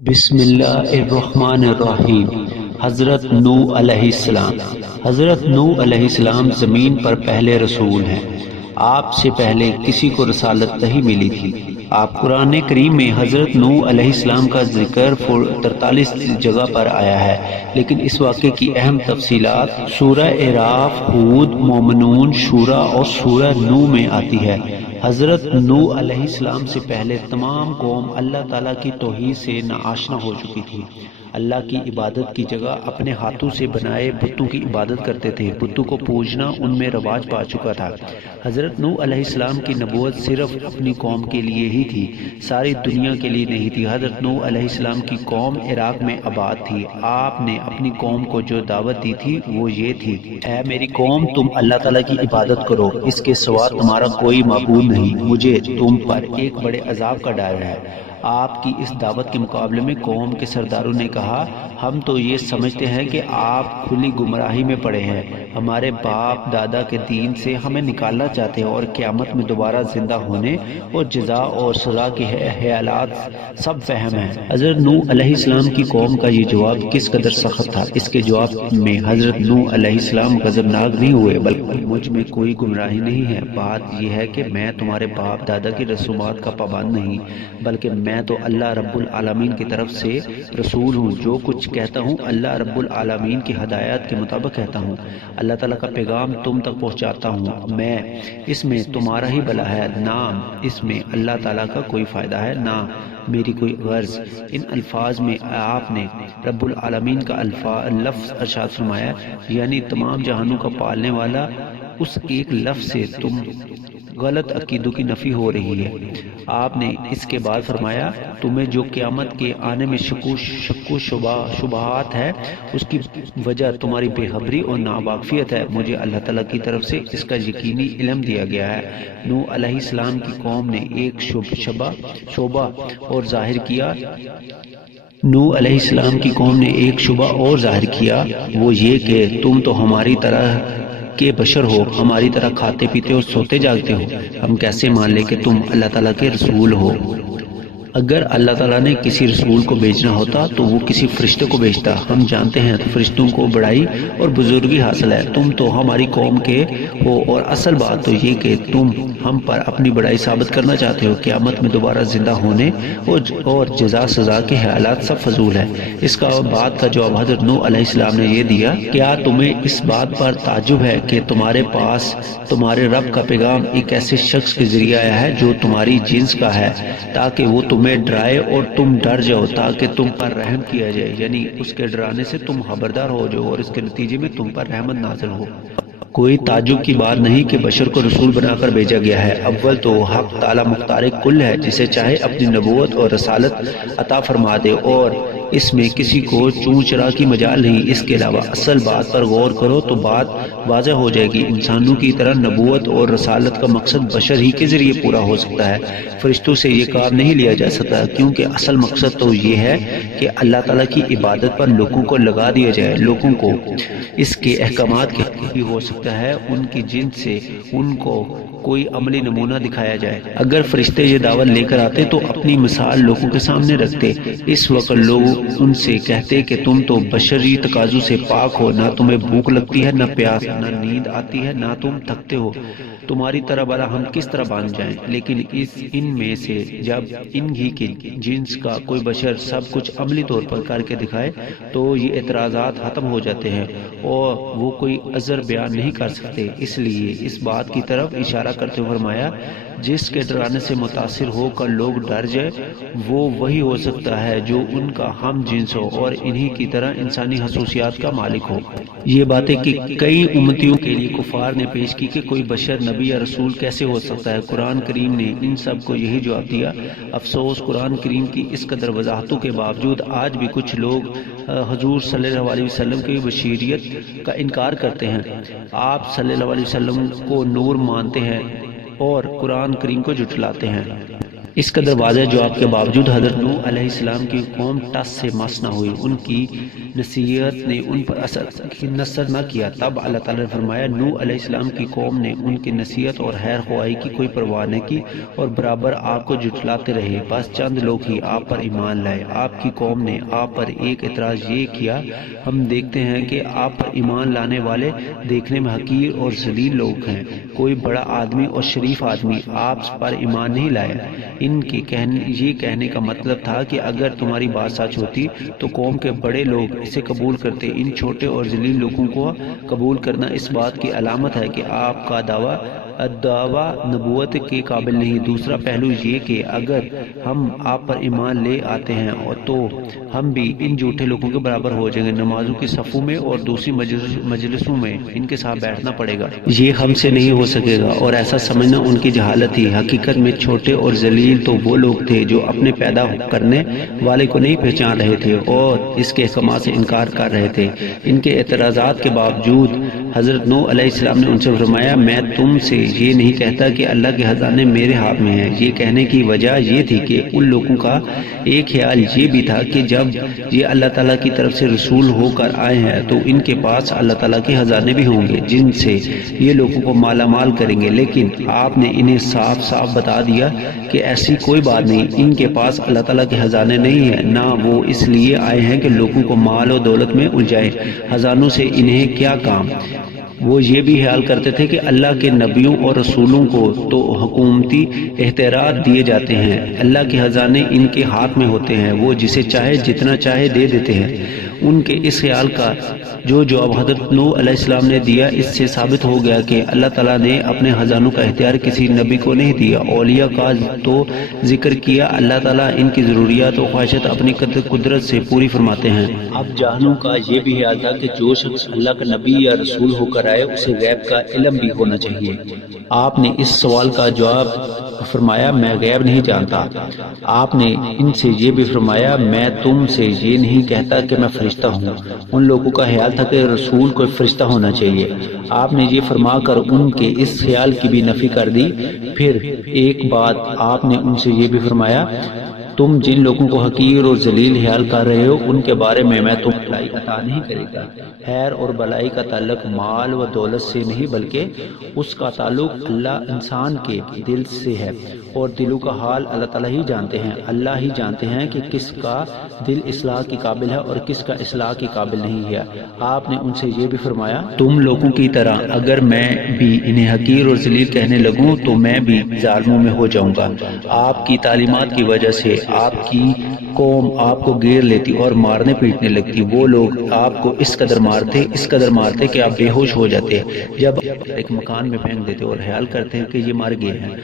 بسم اللہ الرحمن الرحیم۔ حضرت نوح علیہ السلام۔ حضرت نوح علیہ السلام زمین پر پہلے رسول ہیں۔ آپ سے پہلے کسی کو رسالت نہیں ملی تھی۔ آپ قرآن کریم میں حضرت نوح علیہ السلام کا ذکر 43 جگہ پر آیا ہے، لیکن اس واقعے کی اہم تفصیلات سورہ اعراف، ہود، مومنون، شورا اور سورہ نوح میں آتی ہے۔ حضرت نوح علیہ السلام سے پہلے تمام قوم اللہ تعالیٰ کی توحید سے ناآشنا ہو چکی تھی۔ اللہ کی عبادت کی جگہ اپنے ہاتھوں سے بنائے بتوں کی عبادت کرتے تھے۔ بتوں کو پوجنا ان میں رواج پا چکا تھا۔ حضرت نوح علیہ السلام کی نبوت صرف اپنی قوم کے لیے ہی تھی، ساری دنیا کے لیے نہیں تھی۔ حضرت نوح علیہ السلام کی قوم عراق میں آباد تھی۔ آپ نے اپنی قوم کو جو دعوت دی تھی وہ یہ تھی: اے میری قوم، تم اللہ تعالیٰ کی عبادت کرو، اس کے سوا تمہارا کوئی معبود نہیں، مجھے تم پر ایک بڑے عذاب کا ڈر ہے۔ آپ کی اس دعوت کے مقابلے میں قوم کے سرداروں نے کہا: ہم تو یہ سمجھتے ہیں کہ آپ کھلی گمراہی میں پڑے ہیں، ہمارے باپ دادا کے دین سے ہمیں نکالنا چاہتے ہیں اور قیامت میں دوبارہ زندہ ہونے اور جزا اور سزا کے خیالات سب وہم ہیں۔ حضرت نوح علیہ السلام کی قوم کا یہ جواب کس قدر سخت تھا۔ اس کے جواب میں حضرت نوح علیہ السلام غضبناک نہیں ہوئے، بلکہ مجھ میں کوئی گمراہی نہیں ہے۔ بات یہ ہے کہ میں تمہارے باپ دادا کی رسومات کا پابند نہیں، بلکہ میں تو اللہ رب العالمین کی طرف سے رسول ہوں۔ جو کچھ کہتا ہوں اللہ رب العالمین کی ہدایات کے مطابق کہتا ہوں۔ اللہ تعالیٰ کا پیغام تم تک پہنچاتا ہوں۔ اس میں تمہارا ہی بھلا ہے، نہ اس میں اللہ تعالیٰ کا کوئی فائدہ ہے، نہ میری کوئی غرض۔ ان الفاظ میں آپ نے رب العالمین کا لفظ ارشاد فرمایا، یعنی تمام جہانوں کا پالنے والا۔ اس ایک لفظ سے تم غلط عقیدوں کی نفی ہو رہی ہے۔ آپ نے اس کے بعد فرمایا: تمہیں جو قیامت کے آنے میں شک و شبہات ہے، اس کی وجہ تمہاری بے خبری اور ناواقفیت ہے۔ مجھے اللہ تعالیٰ کی طرف سے اس کا یقینی علم دیا گیا ہے۔ نوح علیہ السلام کی قوم نے ایک شبہ اور ظاہر کیا۔ نوح علیہ السلام کی قوم نے ایک شبہ اور ظاہر کیا، وہ یہ کہ تم تو ہماری طرح کے بشر ہو، ہماری طرح کھاتے پیتے اور سوتے جاگتے ہو، ہم کیسے مان لیں کہ تم اللہ تعالیٰ کے رسول ہو؟ اگر اللہ تعالیٰ نے کسی رسول کو بھیجنا ہوتا تو وہ کسی فرشتے کو بھیجتا۔ ہم جانتے ہیں فرشتوں کو بڑائی اور بزرگی حاصل ہے، تم تو ہماری قوم کے ہو، اور اصل بات تو یہ کہ تم ہم پر اپنی بڑائی ثابت کرنا چاہتے ہو۔ قیامت میں دوبارہ زندہ ہونے اور جزا سزا کے خیالات سب فضول ہے۔ اس کا بات کا جواب حضرت نوح علیہ السلام نے یہ دیا: کیا تمہیں اس بات پر تعجب ہے کہ تمہارے پاس تمہارے رب کا پیغام ایک ایسے شخص کے ذریعے آیا ہے جو تمہاری جنس کا ہے، تاکہ وہ تمہیں ڈرائے اور تم ڈر جاؤ، تاکہ تم پر رحم کیا جائے، یعنی اس کے ڈرانے سے تم خبردار ہو جاؤ اور اس کے نتیجے میں تم پر رحمت نازل ہو۔ کوئی تعجب کی بات نہیں کہ بشر کو رسول بنا کر بھیجا گیا ہے۔ اول تو حق تعالیٰ مختار کل ہے، جسے چاہے اپنی نبوت اور رسالت عطا فرما دے، اور اس میں کسی کو چوں چرا کی مجال نہیں۔ اس کے علاوہ اصل بات پر غور کرو تو بات واضح ہو جائے گی۔ انسانوں کی طرح نبوت اور رسالت کا مقصد بشر ہی کے ذریعے پورا ہو سکتا ہے، فرشتوں سے یہ کام نہیں لیا جا سکتا، کیونکہ اصل مقصد تو یہ ہے کہ اللہ تعالیٰ کی عبادت پر لوگوں کو لگا دیا جائے، لوگوں کو اس کے احکامات کے بھی ہو سکتا ہے ان کی جنس سے ان کو کوئی عملی نمونہ دکھایا جائے۔ اگر فرشتے یہ دعوت لے کر آتے تو اپنی مثال لوگوں کے سامنے رکھتے۔ اس وقت لوگ ان سے کہتے کہ تم تو بشری تقاضوں سے پاک ہو، نہ تمہیں بھوک لگتی ہے، نہ پیاس، نہ نیند آتی ہے، نہ تم تھکتے ہو، تمہاری طرح بھلا ہم کس طرح باندھ جائیں؟ لیکن ان میں سے جب ان ہی کے جنس کا کوئی بشر سب کچھ عملی طور پر کر کے دکھائے تو یہ اعتراضات ختم ہو جاتے ہیں اور وہ کوئی عذر بیان نہیں کر سکتے۔ اس لیے اس بات کی طرف اشارہ کرتے ہوئے فرمایا: جس کے ڈرانے سے متاثر ہو کر لوگ ڈر جائے، وہ وہی ہو سکتا ہے جو ان کا ہم جنس ہو اور انہی کی طرح انسانی خصوصیات کا مالک ہو۔ یہ باتیں کہ کئی امتیوں کے لیے کفار نے پیش کی کہ کوئی بشر نبی یا رسول کیسے ہو سکتا ہے۔ قرآن کریم نے ان سب کو یہی جواب دیا۔ افسوس، قرآن کریم کی اس قدر وضاحتوں کے باوجود آج بھی کچھ لوگ حضور صلی اللہ علیہ وسلم کی بشریت کا انکار کرتے ہیں۔ آپ صلی اللہ علیہ وسلم کو نور مانتے ہیں اور قرآن کریم کو جھٹلاتے ہیں۔ اس قدر واضح جواب کے باوجود حضرت نوح علیہ السلام کی قوم ٹس سے مس نہ ہوئی، ان کی نصیحت نے ان پر اثر نہ کیا۔ تب اللہ تعالیٰ نے فرمایا نوح علیہ السلام کی قوم نے ان کی نصیحت اور خیر خواہی کی کوئی پرواہ نہ کی اور برابر آپ کو جھٹلاتے رہے، بس چند لوگ ہی آپ پر ایمان لائے۔ آپ کی قوم نے آپ پر ایک اعتراض یہ کیا، ہم دیکھتے ہیں کہ آپ پر ایمان لانے والے دیکھنے میں حقیر اور ذلیل لوگ ہیں، کوئی بڑا آدمی اور شریف آدمی آپ پر ایمان نہیں لایا۔ ان کے یہ کہنے کا مطلب تھا کہ اگر تمہاری بات سچ ہوتی تو قوم کے بڑے لوگ اسے قبول کرتے، ان چھوٹے اور ذلیل لوگوں کو قبول کرنا اس بات کی علامت ہے کہ آپ کا دعویٰ نبوت کے قابل نہیں۔ دوسرا پہلو یہ کہ اگر ہم آپ پر ایمان لے آتے ہیں تو ہم بھی ان جھوٹے لوگوں کے برابر ہو جائیں گے، نمازوں کی صفوں میں اور دوسری مجلسوں میں ان کے ساتھ بیٹھنا پڑے گا، یہ ہم سے نہیں ہو سکے گا، اور ایسا سمجھنا ان کی جہالت تھی۔ حقیقت میں چھوٹے اور ذلیل تو وہ لوگ تھے جو اپنے پیدا کرنے والے کو نہیں پہچان رہے تھے اور اس کے احکامات سے انکار کر رہے تھے۔ ان کے اعتراضات کے باوجود حضرت نوح علیہ السلام نے ان سے فرمایا میں تم سے یہ نہیں کہتا کہ اللہ کے خزانے میرے ہاتھ میں ہیں۔ یہ کہنے کی وجہ یہ تھی کہ ان لوگوں کا ایک خیال یہ بھی تھا کہ جب یہ اللہ تعالیٰ کی طرف سے رسول ہو کر آئے ہیں تو ان کے پاس اللہ تعالیٰ کے خزانے بھی ہوں گے جن سے یہ لوگوں کو مالا مال کریں گے، لیکن آپ نے انہیں صاف صاف بتا دیا کہ ایسی کوئی بات نہیں، ان کے پاس اللہ تعالیٰ کے خزانے نہیں ہیں، نہ وہ اس لیے آئے ہیں کہ لوگوں کو مال و دولت میں الجھائیں، خزانوں سے انہیں کیا کام۔ وہ یہ بھی خیال کرتے تھے کہ اللہ کے نبیوں اور رسولوں کو تو حکومتی اختیارات دیے جاتے ہیں، اللہ کے خزانے ان کے ہاتھ میں ہوتے ہیں، وہ جسے چاہے جتنا چاہے دے دیتے ہیں۔ ان کے اس خیال کا جو جواب حضرت نوح علیہ السلام نے دیا، اس سے ثابت ہو گیا کہ اللہ تعالیٰ نے اپنے خزانوں کا اختیار کسی نبی کو نہیں دیا۔ اولیاء کا تو ذکر کیا، اللہ تعالیٰ ان کی ضروریات و خواہشات اپنی قدرت سے پوری فرماتے ہیں۔ اب جاہلوں کا یہ بھی خیال تھا کہ جو شخص اللہ کا نبی یا رسول ہو کر آئے اسے غیب کا علم بھی ہونا چاہیے۔ آپ نے اس سوال کا جواب فرمایا میں غیب نہیں جانتا۔ آپ نے ان سے یہ بھی فرمایا میں تم سے یہ نہیں کہتا کہ میں فرشتہ ہوں۔ ان لوگوں کا خیال تھا کہ رسول کوئی فرشتہ ہونا چاہیے۔ آپ نے یہ فرما کر ان کے اس خیال کی بھی نفی کر دی۔ پھر ایک بات آپ نے ان سے یہ بھی فرمایا تم جن لوگوں کو حقیر اور ذلیل خیال کر رہے ہو ان کے بارے میں تم بھلائی عطا نہیں کرے گا۔ خیر اور بلائی کا تعلق مال و دولت سے نہیں بلکہ اس کا تعلق اللہ انسان کے دل سے ہے، اور دلوں کا حال اللہ تعالیٰ ہی جانتے ہیں۔ اللہ ہی جانتے ہیں کہ کس کا دل اصلاح کے قابل ہے اور کس کا اصلاح کے قابل نہیں ہے۔ آپ نے ان سے یہ بھی فرمایا تم لوگوں کی طرح اگر میں بھی انہیں حقیر اور ذلیل کہنے لگوں تو میں بھی ظالموں میں ہو جاؤں گا۔ آپ کی تعلیمات کی وجہ سے آپ کی قوم آپ کو گھیر لیتی اور مارنے پیٹنے لگتی۔ وہ لوگ آپ کو اس قدر مارتے کہ آپ بے ہوش ہو جاتے، جب ایک مکان میں پھینک دیتے اور خیال کرتے ہیں کہ یہ مر گئے ہیں۔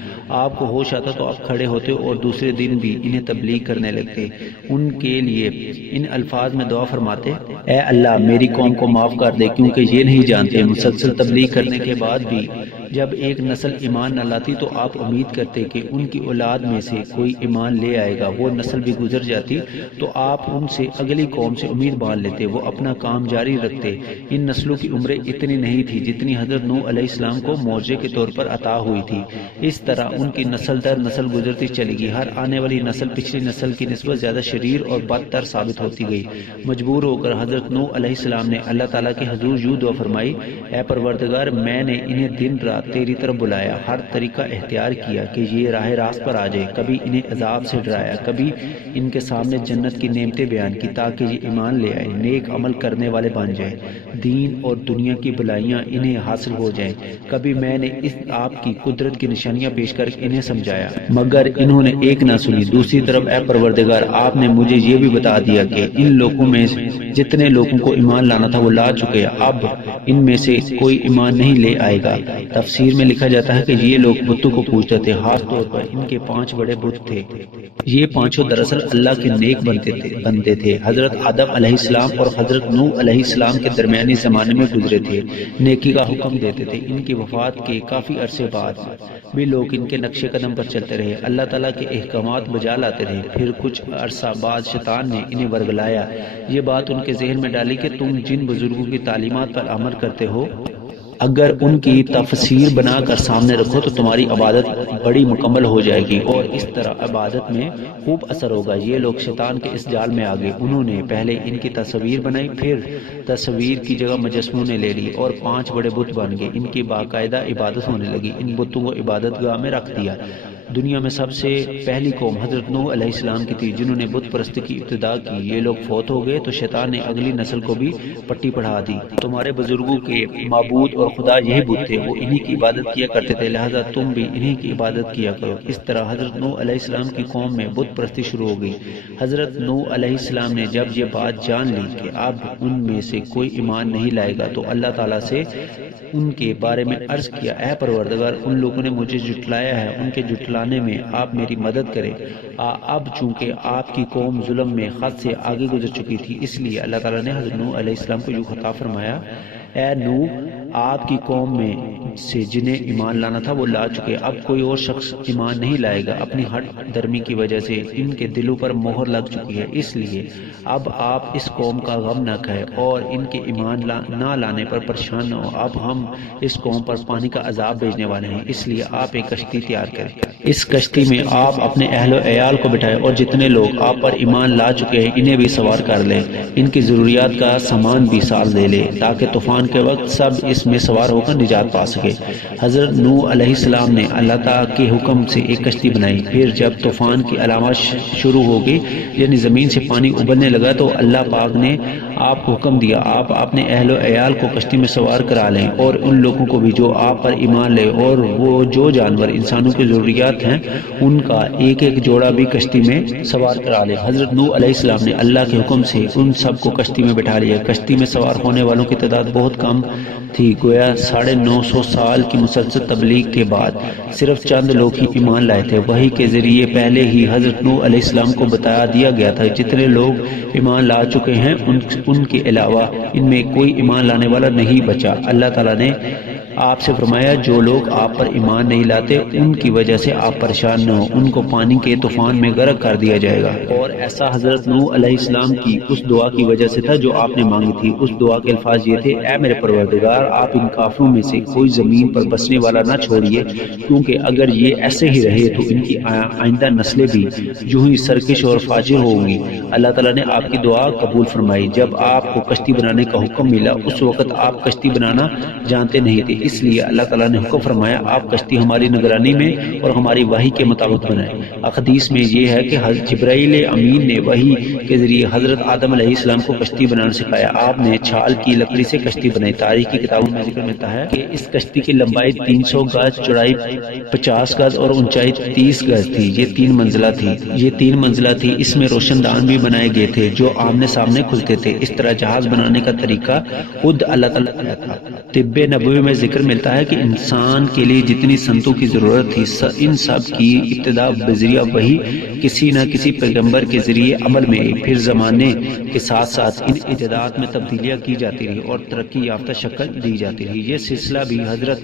آپ کو ہوش آتا تو آپ کھڑے ہوتے اور دوسرے دن بھی انہیں تبلیغ کرنے لگتے۔ ان کے لیے ان الفاظ میں دعا فرماتے اے اللہ میری قوم کو معاف کر دے کیونکہ یہ نہیں جانتے۔ مسلسل تبلیغ کرنے کے بعد بھی جب ایک نسل ایمان نہ لاتی تو آپ امید کرتے کہ ان کی اولاد میں سے کوئی ایمان لے آئے گا۔ وہ نسل بھی گزر جاتی تو آپ ان سے اگلی قوم سے امید باندھ لیتے، وہ اپنا کام جاری رکھتے۔ ان نسلوں کی عمریں اتنی نہیں تھی جتنی حضرت نوح علیہ السلام کو معجزے کے طور پر عطا ہوئی تھی۔ اس طرح ان کی نسل در نسل گزرتی چلی گئی۔ ہر آنے والی نسل پچھلی نسل کی نسبت زیادہ شریر اور بدتر ثابت ہوتی گئی۔ مجبور ہو کر حضرت نوح علیہ السلام نے اللہ تعالیٰ کے حضور یوں دعا فرمائی اے پروردگار میں نے انہیں دن رات تیری طرف بلایا، ہر طریقہ اختیار کیا کہ یہ راہ راست پر آ جائے، کبھی انہیں عذاب سے ڈرایا، کبھی ان کے سامنے جنت کی نعمتیں بیان کی تاکہ یہ ایمان لے آئے، نیک عمل کرنے والے بن جائیں، دین اور دنیا کی بھلائیاں انہیں حاصل ہو جائیں۔ کبھی میں نے اس آپ کی قدرت کی نشانیاں پیش کر انہیں سمجھایا مگر انہوں نے ایک نہ سنی۔ دوسری طرف اے پروردگار آپ نے مجھے یہ بھی بتا دیا کہ ان لوگوں میں جتنے لوگوں کو ایمان لانا تھا وہ لا چکے، اب ان میں سے کوئی ایمان نہیں لے آئے گا۔ تفسیر میں لکھا جاتا ہے کہ یہ لوگ بتوں کو پوجتے تھے، خاص طور پر ان کے 5 بڑے بت تھے۔ یہ پانچوں دراصل اللہ کے نیک بندے تھے، حضرت آدم علیہ السلام اور حضرت نوح علیہ السلام کے درمیانی زمانے میں گزرے تھے، نیکی کا حکم دیتے تھے۔ ان کی وفات کے کافی عرصے بعد بھی لوگ ان کے نقش قدم پر چلتے رہے، اللہ تعالیٰ کے احکامات بجا لاتے رہے۔ پھر کچھ عرصہ بعد شیطان نے انہیں ورگلایا، یہ بات ان کے ذہن میں ڈالی کہ تم جن بزرگوں کی تعلیمات پر عمل کرتے ہو اگر ان کی تفسیر بنا کر سامنے رکھو تو تمہاری عبادت بڑی مکمل ہو جائے گی اور اس طرح عبادت میں خوب اثر ہوگا۔ یہ لوگ شیطان کے اس جال میں آگے، انہوں نے پہلے ان کی تصویر بنائی، پھر تصویر کی جگہ مجسموں نے لے لی اور 5 بڑے بت بن گئے، ان کی باقاعدہ عبادت ہونے لگی، ان بتوں کو عبادت گاہ میں رکھ دیا۔ دنیا میں سب سے پہلی قوم حضرت نوح علیہ السلام کی تھی جنہوں نے بت پرستی کی ابتدا کی۔ یہ لوگ فوت ہو گئے تو شیطان نے اگلی نسل کو بھی پٹی پڑھا دی۔ تمہارے بزرگوں کے معبود اور خدا یہی بت تھے، وہ انہی کی عبادت کیا کرتے تھے، لہذا تم بھی انہی کی عبادت کیا کرو۔ اس طرح حضرت نوح علیہ السلام کی قوم میں بت پرستی شروع ہو گئی۔ حضرت نوح علیہ السلام نے جب یہ بات جان لی کہ اب ان میں سے کوئی ایمان نہیں لائے گا تو اللہ تعالیٰ سے ان کے بارے میں عرض کیا، اے پروردگار، ان لوگوں نے مجھے جھٹلایا ہے، ان کے جھٹلانے میں آپ میری مدد کریں۔ اب چونکہ آپ کی قوم ظلم میں حد سے آگے گزر چکی تھی، اس لیے اللہ تعالیٰ نے حضرت نوح علیہ السلام کو یوں خطاب فرمایا، اے نوح، آپ کی قوم میں سے جنہیں ایمان لانا تھا وہ لا چکے، اب کوئی اور شخص ایمان نہیں لائے گا۔ اپنی ہٹ درمی کی وجہ سے ان کے دلوں پر مہر لگ چکی ہے، اس لیے اب آپ اس قوم کا غم نہ کھائیں اور ان کے ایمان نہ لانے پر پریشان نہ ہو۔ اب ہم اس قوم پر پانی کا عذاب بھیجنے والے ہیں، اس لیے آپ ایک کشتی تیار کریں۔ اس کشتی میں آپ اپنے اہل و عیال کو بٹھائیں اور جتنے لوگ آپ پر ایمان لا چکے ہیں انہیں بھی سوار کر لیں، ان کی ضروریات کا سامان بھی ساتھ لے لیں تاکہ طوفان کے وقت سب اس میں سوار ہو کر نجات پا سکے۔ حضرت نوح علیہ السلام نے اللہ تعالیٰ کے حکم سے ایک کشتی بنائی، پھر جب طوفان کی علامات شروع ہو گئی یعنی زمین سے پانی ابلنے لگا تو اللہ پاک نے آپ کو حکم دیا، آپ اپنے اہل و عیال کو کشتی میں سوار کرا لیں اور ان لوگوں کو بھی جو آپ پر ایمان لے، اور وہ جو جانور انسانوں کی ضروریات ہیں ان کا ایک ایک جوڑا بھی کشتی میں سوار کرا لیں۔ حضرت نوح علیہ السلام نے اللہ کے حکم سے ان سب کو کشتی میں بٹھا لیا۔ کشتی میں سوار ہونے والوں کی تعداد بہت کم تھی، گویا 950 سال کی مسلسل تبلیغ کے بعد صرف چند لوگ ہی ایمان لائے تھے۔ وحی کے ذریعے پہلے ہی حضرت نوح علیہ السلام کو بتا دیا گیا تھا جتنے لوگ ایمان لا چکے ہیں ان کے علاوہ ان میں کوئی ایمان لانے والا نہیں بچا۔ اللہ تعالیٰ نے آپ سے فرمایا جو لوگ آپ پر ایمان نہیں لاتے ان کی وجہ سے آپ پریشان نہ ہو، ان کو پانی کے طوفان میں غرق کر دیا جائے گا۔ اور ایسا حضرت نوح علیہ السلام کی اس دعا کی وجہ سے تھا جو آپ نے مانگی تھی۔ اس دعا کے الفاظ یہ تھے، اے میرے پروردگار، آپ ان کافروں میں سے کوئی زمین پر بسنے والا نہ چھوڑیے، کیونکہ اگر یہ ایسے ہی رہے تو ان کی آئندہ نسلیں بھی یوں ہی سرکش اور فاجر ہوں گی۔ اللہ تعالیٰ نے آپ کی دعا قبول فرمائی۔ جب آپ کو کشتی بنانے کا حکم ملا اس وقت آپ کشتی بنانا جانتے نہیں تھے، اس لیے اللہ تعالیٰ نے حکم فرمایا آپ کشتی ہماری نگرانی میں اور ہماری وحی کے مطابق بنائیں۔ احادیث میں یہ ہے کہ حضرت جبرائیل امین نے وحی کے ذریعے حضرت آدم علیہ السلام کو کشتی بنانا سکھایا۔ آپ نے چھال کی لکڑی سے کشتی بنائی۔ تاریخ کی کتابوں میں ذکر ملتا ہے کہ اس کشتی کی لمبائی 300 گز، چوڑائی 50 گز اور اونچائی 30 گز تھی۔ یہ 3 منزلہ تھی۔ اس میں روشن دان بھی بنائے گئے تھے جو آمنے سامنے کھلتے تھے۔ اس طرح جہاز بنانے کا طریقہ خود اللہ تعالیٰ نے تھا۔ طب نبوی میں ذکر ملتا ہے کہ انسان کے لیے جتنی صنعتوں کی ضرورت تھی ان سب کی ابتدا بذریعہ وحی کسی نہ کسی پیغمبر کے ذریعے عمل میں، پھر زمانے کے ساتھ ساتھ ان ایجادات میں تبدیلیاں کی جاتی رہی اور ترقی یافتہ شکل دی جاتی رہی۔ یہ سلسلہ بھی حضرت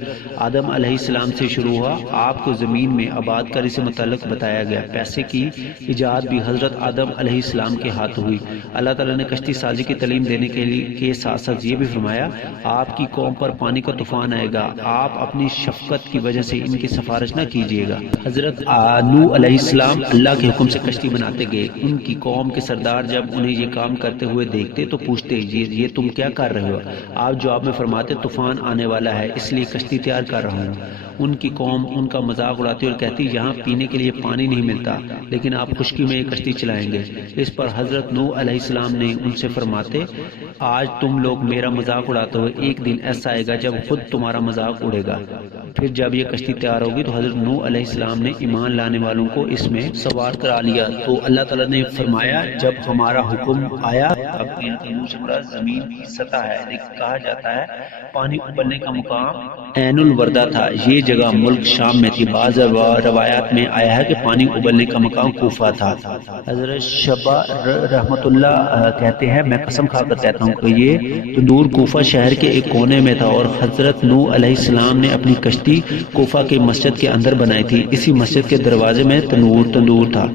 آدم علیہ السلام سے شروع ہوا۔ آپ کو زمین میں آباد کاری سے متعلق بتایا گیا۔ پیسے کی ایجاد بھی حضرت آدم علیہ السلام کے ہاتھ ہوئی۔ اللہ تعالیٰ نے کشتی سازی کی تعلیم دینے کے ساتھ ساتھ یہ بھی فرمایا آپ کی قوم پر پانی کا طوفان آئے گا، آپ اپنی شفقت کی وجہ سے ان کی سفارش نہ کیجیے گا۔ حضرت نوح علیہ السلام اللہ کے حکم سے کشتی بناتے گئے۔ ان کی قوم کے سردار جب انہیں یہ کام کرتے ہوئے دیکھتے تو پوچھتے یہ تم کیا کر رہے ہو؟ آپ جواب میں فرماتے طوفان آنے والا ہے اس لیے کشتی تیار کر رہا ہوں۔ ان کی قوم ان کا مذاق اڑاتی اور کہتی یہاں پینے کے لیے پانی نہیں ملتا لیکن آپ خشکی میں یہ کشتی چلائیں گے۔ اس پر حضرت نوح علیہ السلام نے ان سے فرماتے آج تم لوگ میرا مذاق اڑاتے ہوئے ایک دن ایسا آئے گا جب خود تمہارا مذاق اڑے گا۔ پھر جب یہ کشتی تیار ہوگی تو حضرت نوح علیہ السلام نے ایمان لانے والوں کو اس میں سوار کرا لیا تو اللہ تعالیٰ نے فرمایا جب ہمارا حکم آیا اب زمین کی سطح ہے، لیکن کہا جاتا ہے پانی ابلنے کا مقام عین الوردہ تھا۔ یہ جگہ ملک شام میں تھی۔ بعض روایات میں آیا ہے کہ پانی ابلنے کا مقام کوفہ تھا۔ حضرت شبا رحمت اللہ کہتے ہیں میں قسم کھا کر کہتا ہوں کہ یہ تندور کوفہ شہر کے ایک کونے میں تھا اور حضرت نوح علیہ السلام نے اپنی کشتی کوفہ کے مسجد کے اندر بنائی تھی۔ اسی مسجد کے دروازے میں تندور تھا۔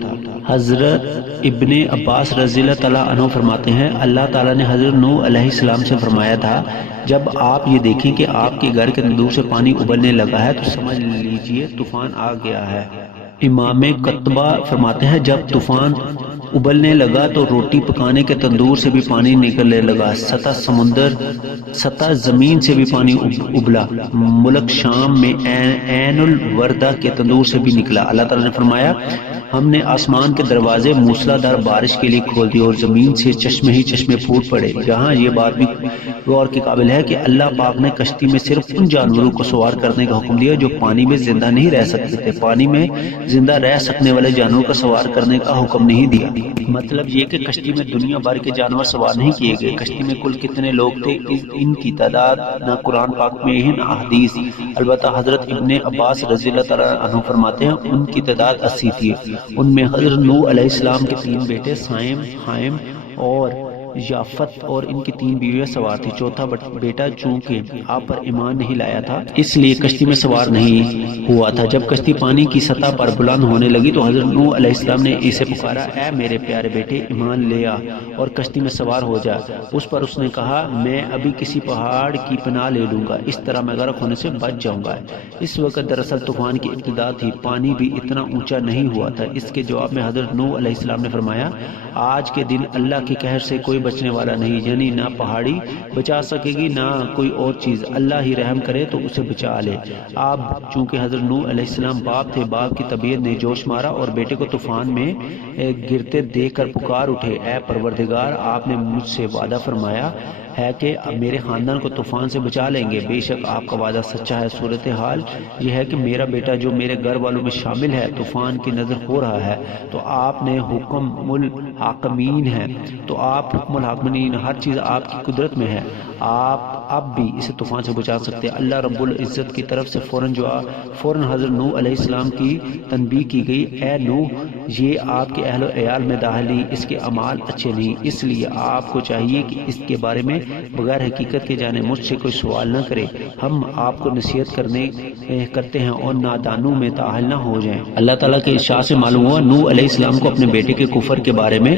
حضرت ابن عباس رضی اللہ تعالیٰ عنہ فرماتے ہیں اللہ تعالیٰ نے حضرت نوح علیہ السلام سے فرمایا تھا جب آپ یہ دیکھیں کہ آپ کے گھر کے تندور سے پانی ابلنے لگا ہے تو سمجھ لیجئے طوفان آ گیا ہے۔ امام قطبہ فرماتے ہیں جب طوفان ابلنے لگا تو روٹی پکانے کے تندور سے بھی پانی نکلنے لگا، سطح زمین سے بھی پانی ابلا، ملک شام میں عین الوردہ کے تندور سے بھی نکلا۔ اللہ تعالیٰ نے فرمایا ہم نے آسمان کے دروازے موسلادھار بارش کے لیے کھول دیے اور زمین سے چشمے ہی چشمے پھوٹ پڑے۔ یہاں یہ بات بھی غور کے قابل ہے کہ اللہ پاک نے کشتی میں صرف ان جانوروں کو سوار کرنے کا حکم دیا جو پانی میں زندہ نہیں رہ سکتے تھے، پانی میں زندہ رہ سکنے والے جانوروں کا سوار کرنے کا حکم نہیں دیا۔ مطلب یہ کہ کشتی میں دنیا بھر کے جانور سوار نہیں کیے گئے۔ کشتی میں کل کتنے لوگ تھے ان کی تعداد نہ قرآن پاک میں ہے نہ احادیث، البتہ حضرت ابن عباس رضی اللہ تعالیٰ عنہ فرماتے ہیں ان کی تعداد 80 تھی۔ ان میں حضرت نوح علیہ السلام کے 3 بیٹے سائم، حائم اور یافت اور ان کی 3 بیویاں سوار تھی۔ چوتھا بیٹا چونکہ آپ پر ایمان نہیں لایا تھا اس لیے کشتی میں سوار نہیں ہوا تھا۔ جب کشتی پانی کی سطح پر بلند ہونے لگی تو حضرت نوح علیہ السلام نے اسے پکارا، اے میرے پیارے بیٹے ایمان لے آ اور کشتی میں سوار ہو جا۔ اس پر اس نے کہا میں ابھی کسی پہاڑ کی پناہ لے لوں گا، اس طرح میں غرق ہونے سے بچ جاؤں گا۔ اس وقت دراصل طوفان کی ابتدا تھی، پانی بھی اتنا اونچا نہیں ہوا تھا۔ اس کے جواب میں حضرت نوح علیہ السلام نے فرمایا آج کے دن اللہ کے قہر سے کوئی بچنے والا نہیں، یعنی نہ پہاڑی بچا سکے گی نہ کوئی اور چیز، اللہ ہی رحم کرے تو اسے بچا لے۔ اب چونکہ حضرت نوح علیہ السلام باپ تھے، باپ کی طبیعت نے جوش مارا اور بیٹے کو طوفان میں گرتے دیکھ کر پکار اٹھے، اے پروردگار آپ نے مجھ سے وعدہ فرمایا ہے کہ میرے خاندان کو طوفان سے بچا لیں گے، بے شک آپ کا وعدہ سچا ہے۔ صورتحال یہ ہے کہ میرا بیٹا جو میرے گھر والوں میں شامل ہے طوفان کی نظر ہو رہا ہے، تو آپ نے حکم الحاکمین ہے، تو آپ حکم الحاکمین، ہر چیز آپ کی قدرت میں ہے، آپ اب بھی اسے طوفان سے بچا سکتے ہیں۔ اللہ رب العزت کی طرف سے فوراً حضرت نوح علیہ السلام کی تنبیہ کی گئی، اے نوح یہ آپ کے اہل و عیال میں داخل نہیں، اس کے اعمال اچھے نہیں، اس لیے آپ کو چاہیے کہ اس کے بارے میں بغیر حقیقت کے جانے مجھ سے کوئی سوال نہ کرے، ہم آپ کو نصیحت کرتے ہیں اور نادانوں میں داخل نہ ہو جائیں۔ اللہ تعالیٰ کے ارشاد سے معلوم ہوا نوح علیہ السلام کو اپنے بیٹے کے کفر کے بارے میں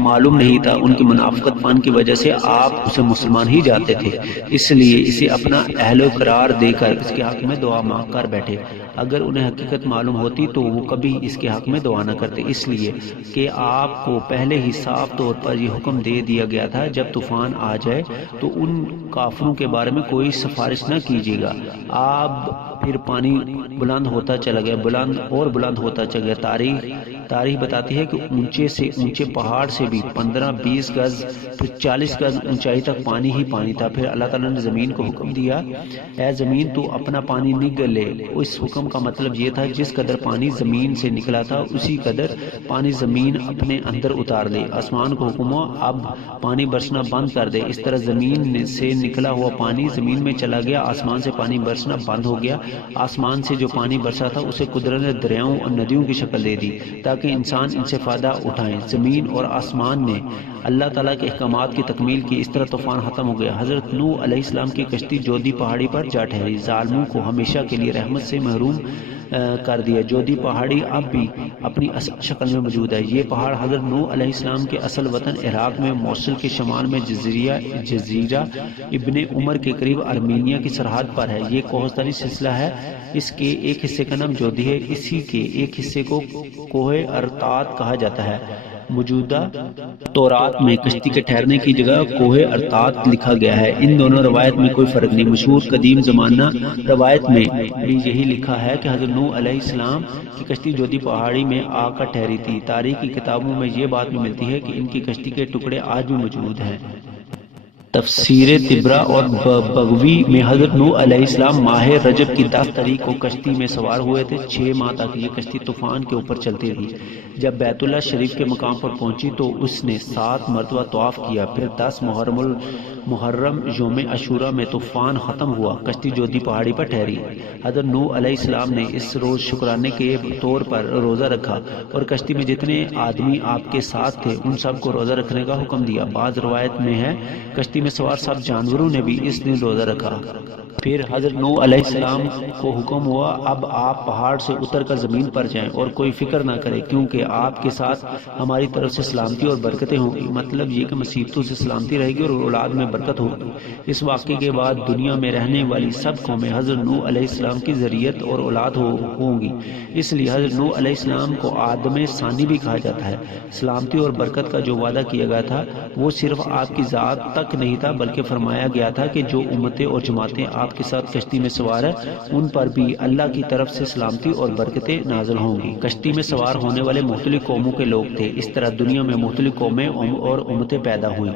معلوم نہیں تھا، ان کی منافقت پن کی وجہ سے آپ اسے مسلمان ہی جاتے تھے، اس لیے اسے اپنا اہل و قرار دے کر اس کے حق میں دعا مانگ کر بیٹھے۔ اگر انہیں حقیقت معلوم ہوتی تو وہ کبھی اس کے حق میں دعا نہ کرتے، اس لیے کہ آپ کو پہلے ہی صاف طور پر یہ حکم دے دیا گیا تھا جب طوفان آ جائے تو ان کافروں کے بارے میں کوئی سفارش نہ کیجیے گا۔ اب پھر پانی بلند ہوتا چلا گیا، بلند ہوتا چلا گیا۔ تاریخ بتاتی ہے کہ اونچے سے اونچے پہاڑ سے بھی 15-20 گز پھر 40 گز اونچائی تک پانی ہی پانی تھا۔ پھر اللہ تعالیٰ نے زمین کو حکم دیا، اے زمین تو اپنا پانی نگل لے۔ اس حکم کا مطلب یہ تھا جس قدر پانی زمین سے نکلا تھا اسی قدر پانی زمین اپنے اندر اتار دے۔ آسمان کو حکم ہوا اب پانی برسنا بند کر دے، اس طرح زمین سے نکلا ہوا پانی زمین میں چلا گیا، آسمان سے پانی برسنا بند ہو گیا۔ آسمان سے جو پانی برسا تھا اسے قدرت نے دریاؤں اور ندیوں کی شکل دے دی تاکہ انسان ان سے فائدہ اٹھائیں۔ زمین اور آسمان نے اللہ تعالیٰ کے احکامات کی تکمیل کی، اس طرح طوفان ختم ہو گیا۔ حضرت نوح علیہ السلام کی کشتی جودی پہاڑی پر جا ٹھہری، ظالموں کو ہمیشہ کے لیے رحمت سے محروم کر دیا۔ جودی پہاڑی اب بھی اپنی اصل شکل میں موجود ہے۔ یہ پہاڑ حضرت نوح علیہ السلام کے اصل وطن عراق میں موصل کے شمال میں جزیرہ ابن عمر کے قریب ارمینیا کی سرحد پر ہے۔ یہ کوہستانی سلسلہ ہے، اس کے ایک حصے کا نام جودی ہے، اسی کے ایک حصے کو کوہ ارتات کہا جاتا ہے۔ موجودہ تورات میں کشتی کے ٹھہرنے کی جگہ کوہ ارتات لکھا گیا ہے۔ ان دونوں روایت میں کوئی فرق نہیں۔ مشہور قدیم زمانہ روایت میں بھی یہی لکھا ہے کہ حضرت نوح علیہ السلام کی کشتی جودی پہاڑی میں آ کر ٹھہری تھی۔ تاریخ کی کتابوں میں یہ بات بھی ملتی ہے کہ ان کی کشتی کے ٹکڑے آج بھی موجود ہیں۔ تفسیر طبرہ اور بغوی میں حضرت نوح علیہ السلام ماہ رجب کی 10 تاریخ کو کشتی میں سوار ہوئے تھے۔ 6 ماہ تک یہ کشتی طوفان کے اوپر چلتی رہی۔ جب بیت اللہ شریف کے مقام پر پہنچی تو اس نے 7 مرتبہ طواف کیا، پھر 10 محرم یوم عاشوراء میں طوفان ختم ہوا، کشتی جودی پہاڑی پر ٹھہری۔ حضرت نوح علیہ السلام نے اس روز شکرانے کے طور پر روزہ رکھا اور کشتی میں جتنے آدمی آپ کے ساتھ تھے ان سب کو روزہ رکھنے کا حکم دیا۔ بعض روایت میں ہے کشتی کشتی میں سوار سب جانوروں نے بھی اس دن روزہ رکھا۔ پھر حضرت نوح علیہ السلام کو حکم ہوا اب آپ پہاڑ سے اتر کر زمین پر جائیں اور کوئی فکر نہ کریں کیونکہ آپ کے ساتھ ہماری طرف سے سلامتی اور برکتیں ہوں گی، مطلب یہ کہ مصیبتوں سے سلامتی رہے گی اور اولاد میں برکت ہوگی۔ اس واقعے کے بعد دنیا میں رہنے والی سب قومیں حضرت نوح علیہ السلام کی ذریت اور اولاد ہوں گی، اس لیے حضرت نوح علیہ السلام کو آدم ثانی بھی کہا جاتا ہے۔ سلامتی اور برکت کا جو وعدہ کیا گیا تھا وہ صرف آپ کی ذات تک نہیں تھا بلکہ فرمایا گیا تھا کہ جو امتیں اور جماعتیں آپ کے ساتھ کشتی میں سوار ہیں ان پر بھی اللہ کی طرف سے سلامتی اور برکتیں نازل ہوں گی۔ کشتی میں سوار ہونے والے مختلف قوموں کے لوگ تھے، اس طرح دنیا میں مختلف قومیں اور امتیں پیدا ہوئیں۔